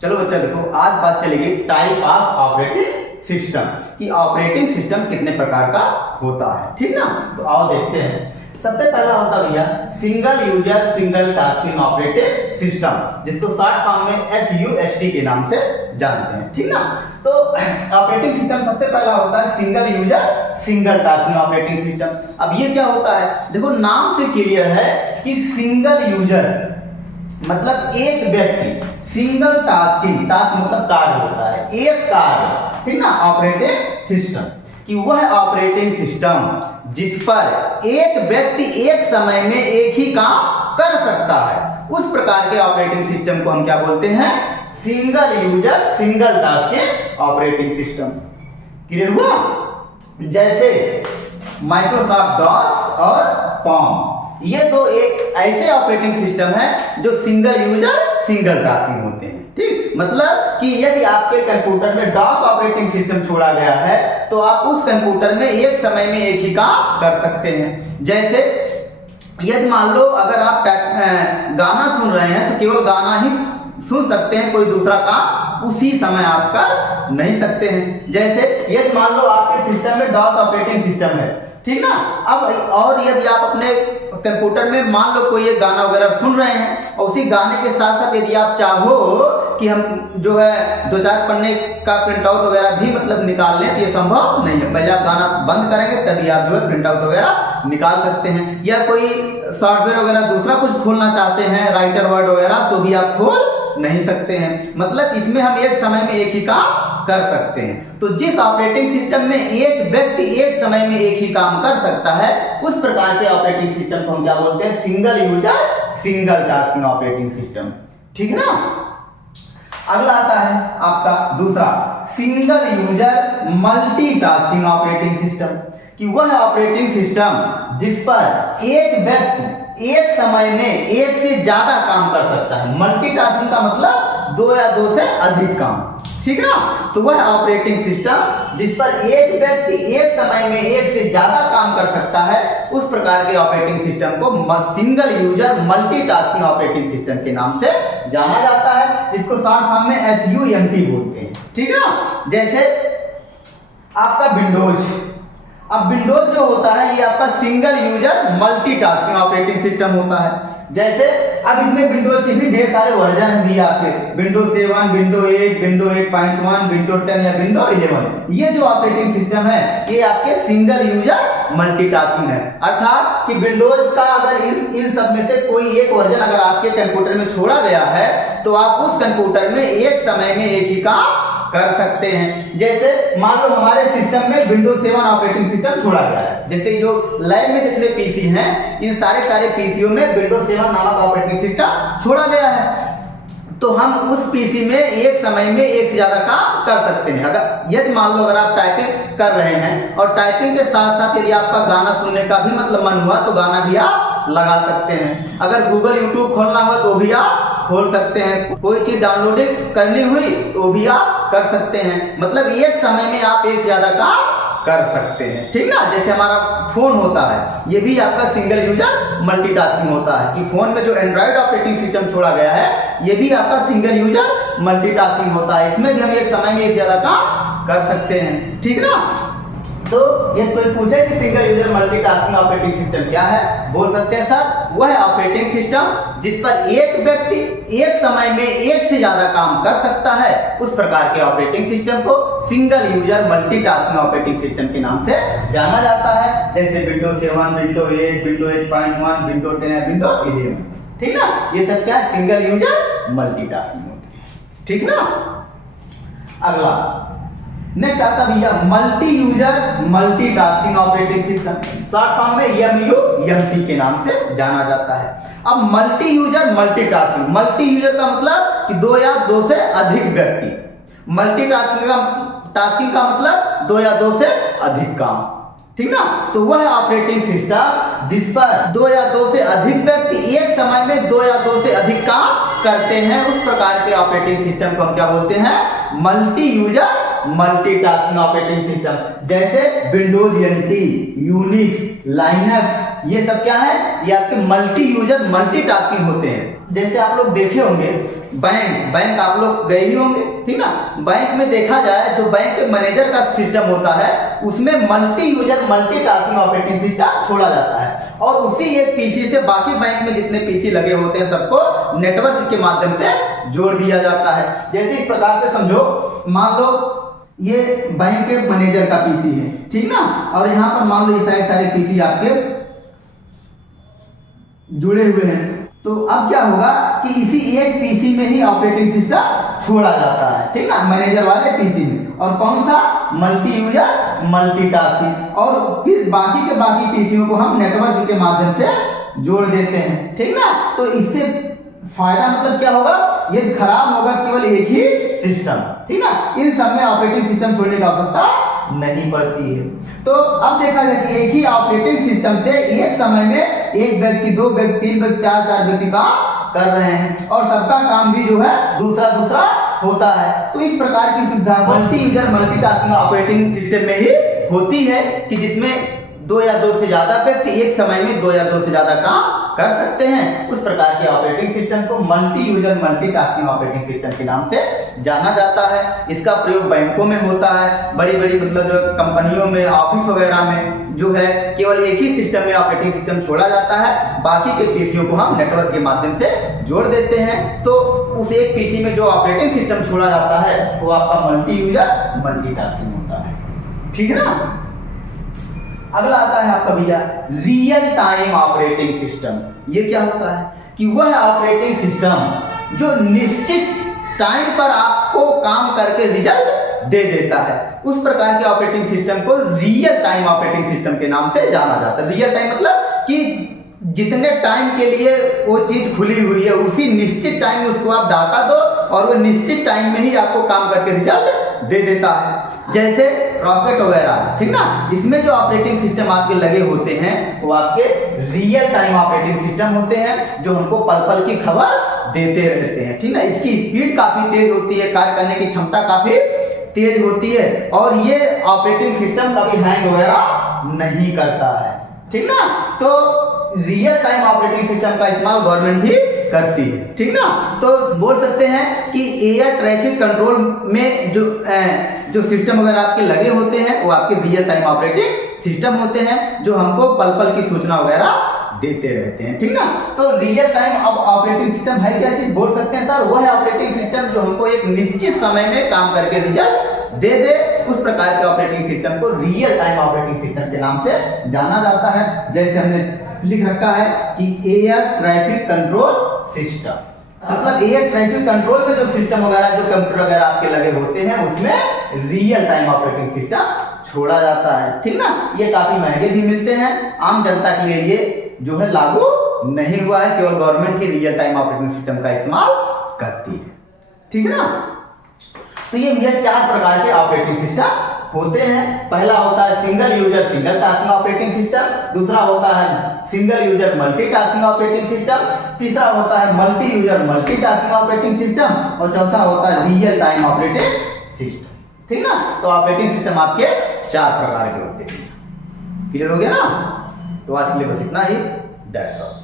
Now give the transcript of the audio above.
चलो बच्चा देखो, आज बात चलेगी टाइप ऑफ ऑपरेटिंग सिस्टम कि ऑपरेटिंग सिस्टम कितने प्रकार का होता है, ठीक ना। तो आओ देखते हैं। सबसे पहला होता भैया single user single tasking operating system, जिसको शॉर्ट फॉर्म में SUST के नाम से जानते हैं, ठीक ना। तो ऑपरेटिंग सिस्टम सबसे पहला होता है single user single tasking operating system. अब ये क्या होता है, देखो नाम से क्लियर है कि सिंगल यूजर मतलब एक व्यक्ति, सिंगल टास्किंग, टास्क मतलब कार्य होता है, एक कार्य, ठीक ना। ऑपरेटिंग सिस्टम कि वह ऑपरेटिंग सिस्टम जिस पर एक व्यक्ति एक समय में एक ही काम कर सकता है, उस प्रकार के ऑपरेटिंग सिस्टम को हम क्या बोलते हैं, single user single tasking operating system. Clear हुआ। जैसे माइक्रोसॉफ्ट डॉस और पॉम, ये दो एक ऐसे ऑपरेटिंग सिस्टम है जो सिंगल यूजर सिंगल टास्किंग होते हैं, ठीक। मतलब कि यदि आपके कंप्यूटर में डॉस ऑपरेटिंग सिस्टम छोड़ा गया है तो आप उस कंप्यूटर में एक समय में एक ही काम कर सकते हैं। जैसे यदि मान लो अगर आप गाना सुन रहे हैं तो केवल गाना ही सुन सकते हैं, कोई दूसरा काम उसी समय आप कर नहीं सकते हैं। जैसे यदि मान लो आपके सिस्टम में डॉस ऑपरेटिंग सिस्टम है, ठीक ना। अब और यदि आप अपने कंप्यूटर में मान लो कोई एक गाना वगैरह सुन रहे हैं और उसी गाने के साथ साथ यदि आप चाहो कि हम जो है 2-4 पन्ने का प्रिंट आउट वगैरह भी मतलब निकाल लें तो ये संभव नहीं है। पहले आप गाना बंद करेंगे तभी आप जो है प्रिंट आउट वगैरह निकाल सकते हैं। या कोई सॉफ्टवेयर वगैरह दूसरा कुछ खोलना चाहते हैं, राइटर वर्ड वगैरह, तो भी आप खोल नहीं सकते हैं। मतलब इसमें हम एक समय में एक ही काम कर सकते हैं। तो जिस ऑपरेटिंग सिस्टम में एक व्यक्ति एक समय में एक ही काम कर सकता है, उस प्रकार के ऑपरेटिंग सिस्टम को हम क्या बोलते हैं, single user single tasking operating system, ठीक ना। अगला आता है आपका दूसरा single user multitasking operating system कि वह ऑपरेटिंग सिस्टम जिस पर एक व्यक्ति एक समय में एक से ज्यादा काम कर सकता है। मल्टीटास्किंग का मतलब 2 या 2 से अधिक काम, ठीक ना। तो वह ऑपरेटिंग सिस्टम जिस पर एक व्यक्ति एक समय में एक से ज्यादा काम कर सकता है, उस प्रकार के ऑपरेटिंग सिस्टम को single user multitasking operating system के नाम से जाना जाता है। इसको शॉर्ट फॉर्म में SUMT बोलते हैं, ठीक है ना। जैसे आपका विंडोज, अब विंडोज जो होता है ये आपका single user multitasking operating system होता है। जैसे अब इसमें विंडोज के भी ढेर सारे वर्जन भी आपके, विंडोज 7, विंडो 8, विंडो 8.1, विंडो 10 या विंडो 11। ये जो ऑपरेटिंग सिस्टम है ये आपके सिंगल यूजर मल्टीटास्किंग है। अर्थात कि विंडोज का अगर इन सब में से कोई एक वर्जन अगर आपके कंप्यूटर में छोड़ा गया है तो आप उस कंप्यूटर में एक समय में एक ही काम कर सकते हैं। जैसे मान लो हमारे सिस्टम में विंडोज 7 ऑपरेटिंग सिस्टम छोड़ा गया है, जैसे जो लैब में जितने पीसी हैं इन सारे पीसीओ में विंडोज 7 नामक ऑपरेटिंग सिस्टम छोड़ा गया है, तो हम उस पीसी में एक समय में एक से ज्यादा काम कर सकते हैं। अगर यदि मान लो अगर आप टाइपिंग कर रहे हैं और टाइपिंग के साथ साथ यदि आपका गाना सुनने का भी मतलब मन हुआ तो गाना भी आप लगा सकते हैं। अगर गूगल यूट्यूब खोलना हो तो भी आप खोल सकते हैं। कोई चीज डाउनलोडिंग करनी हुई तो भी आप कर सकते हैं। मतलब एक समय में आप एक से ज्यादा काम कर सकते हैं, ठीक ना। जैसे हमारा फोन होता है ये भी आपका सिंगल यूजर मल्टीटास्किंग होता है कि फोन में जो एंड्रॉइड ऑपरेटिंग सिस्टम छोड़ा गया है ये भी आपका सिंगल यूजर मल्टीटास्किंग होता है। इसमें भी हम एक समय में एक ज्यादा काम कर सकते हैं, ठीक ना। तो ये कोई पूछे कि single user multitasking operating system क्या है, बोल सकते हैं सर वह ऑपरेटिंग सिस्टम जिस पर एक व्यक्ति एक समय में एक से ज्यादा काम कर सकता है, उस प्रकार के ऑपरेटिंग सिस्टम को single user multitasking operating system के नाम से जाना जाता है। जैसे विंडो 7, विंडो 8, विंडो 8.1, विंडो 10 या विंडो 11, ठीक ना। ये सब क्या है, सिंगल यूजर मल्टीटास्किंग होती है, ठीक ना। अगला नेक्स्ट आता भैया multi user multitasking operating system, short form में MUMT के नाम से जाना जाता है। अब multi user multitasking, multi user का मतलब कि 2 या 2 से अधिक व्यक्ति, मल्टीटास्किंग का मतलब 2 या 2 से अधिक काम, ठीक ना। तो वह ऑपरेटिंग सिस्टम जिस पर 2 या 2 से अधिक व्यक्ति एक समय में 2 या 2 से अधिक काम करते हैं, उस प्रकार के ऑपरेटिंग सिस्टम को हम क्या बोलते हैं, multi user multitasking operating system. जैसे विंडोज एनटी, यूनिक्स, लाइनक्स, ये सब क्या है, ये आपके मल्टी यूजर मल्टीटास्किंग होते हैं। जैसे आप लोग देखे होंगे बैंक आप लोग गए ही होंगे, ठीक ना। बैंक में देखा जाए जो बैंक के मैनेजर का सिस्टम होता है उसमें multi user multitasking operating system छोड़ा जाता है और उसी एक पीसी से बाकी बैंक में जितने पीसी लगे होते हैं सबको नेटवर्क के माध्यम से जोड़ दिया जाता है। जैसे इस प्रकार से समझो, मान लो ये बैंक के मैनेजर का पीसी है, ठीक ना, और यहाँ पर मान लो ये सारे पीसी आपके जुड़े हुए हैं। तो अब क्या होगा कि इसी एक पीसी में ही ऑपरेटिंग सिस्टम छोड़ा जाता है, ठीक ना, मैनेजर वाले पीसी में। और कौन सा, मल्टी यूजर मल्टीटास्किंग। और फिर बाकी के बाकी पीसीओ को हम नेटवर्क के माध्यम से जोड़ देते हैं, ठीक ना। तो इससे फायदा मतलब क्या होगा, ये खराब होगा केवल एक ही सिस्टम, ठीक ना। इन सब में ऑपरेटिंग सिस्टम छोड़ने की आवश्यकता नहीं पड़ती है। तो अब देखा जाए कि एक ही ऑपरेटिंग सिस्टम से एक समय में एक व्यक्ति, दो व्यक्ति, तीन व्यक्ति, चार व्यक्ति काम कर रहे हैं और सबका काम भी जो है दूसरा होता है। तो इस प्रकार की सुविधा multi user multitasking operating system में ही होती है कि जिसमें दो या दो से ज्यादा व्यक्ति एक समय में दो या दो से ज्यादा काम कर सकते हैं। उस प्रकार के ऑपरेटिंग सिस्टम को multi user multitasking operating system के नाम से जाना जाता है। इसका प्रयोग बैंकों में होता है, बड़ी मतलब जो कंपनियों में, ऑफिस वगैरह में जो है केवल एक ही सिस्टम में ऑपरेटिंग सिस्टम छोड़ा जाता है, बाकी के पीसीओ को हम नेटवर्क के माध्यम से जोड़ देते हैं। तो उस एक पीसी में जो ऑपरेटिंग सिस्टम छोड़ा जाता है वो आपका मल्टी यूजर मल्टीटास्किंग होता है, ठीक है ना। अगला आता है आपका भैया रियल टाइम ऑपरेटिंग सिस्टम। ये क्या होता है कि वह ऑपरेटिंग सिस्टम जो निश्चित टाइम पर आपको काम करके रिजल्ट दे देता है, उस प्रकार के ऑपरेटिंग सिस्टम को रियल टाइम ऑपरेटिंग सिस्टम के नाम से जाना जाता है। रियल टाइम मतलब कि जितने टाइम के लिए वो चीज खुली हुई है उसी निश्चित टाइम में उसको आप डाटा दो और वो निश्चित टाइम में ही आपको काम करके रिजल्ट दे देता है। जैसे रॉकेट वगैरह, ठीक ना, इसमें जो ऑपरेटिंग सिस्टम आपके लगे होते हैं वो आपके रियल टाइम ऑपरेटिंग सिस्टम होते हैं जो हमको पल पल की खबर देते रहते हैं, ठीक ना। इसकी स्पीड काफी तेज होती है, कार्य करने की क्षमता काफी तेज होती है और ये ऑपरेटिंग सिस्टम कभी हैंग वगैरह नहीं करता है, ठीक ना। तो रियल टाइम ऑपरेटिंग सिस्टम का इस्तेमाल गवर्नमेंट भी करती है, ठीक ना। तो बोल सकते हैं कि एयर ट्रैफिक कंट्रोल में जो सिस्टम वगैरह आपके लगे होते हैं वो आपके रियल टाइम ऑपरेटिंग सिस्टम होते हैं जो हमको पल पल की सूचना वगैरह देते रहते हैं, ठीक ना। तो रियल टाइम ऑपरेटिंग सिस्टम है क्या चीज, बोल सकते हैं सर वो है ऑपरेटिंग सिस्टम जो हमको एक निश्चित समय में काम करके रिजल्ट दे दे। उस प्रकार के ऑपरेटिंग सिस्टम को रियल टाइम ऑपरेटिंग सिस्टम के नाम से जाना जाता है। जैसे हमने लिख रखा है कि एयर ट्रैफिक कंट्रोल सिस्टम, मतलब एयर ट्रैफिक कंट्रोल में जो सिस्टम वगैरह, जो कंप्यूटर वगैरह आपके लगे होते हैं उसमें रियल टाइम ऑपरेटिंग सिस्टम छोड़ा जाता है, ठीक ना। ये काफी महंगे भी मिलते हैं, आम जनता के लिए ये जो है लागू नहीं हुआ है, केवल गवर्नमेंट ही रियल टाइम ऑपरेटिंग सिस्टम का इस्तेमाल करती है, ठीक है ना। तो ये चार प्रकार के ऑपरेटिंग सिस्टम होते हैं। पहला होता है single user single tasking operating system, दूसरा होता है single user multitasking operating system, तीसरा होता है multi user multitasking operating system और चौथा होता है रियल टाइम ऑपरेटिंग सिस्टम, ठीक ना। तो ऑपरेटिंग सिस्टम आपके चार प्रकार के होते हैं। क्लियर हो गया ना। तो आज के लिए बस इतना ही, दैट्स ऑल।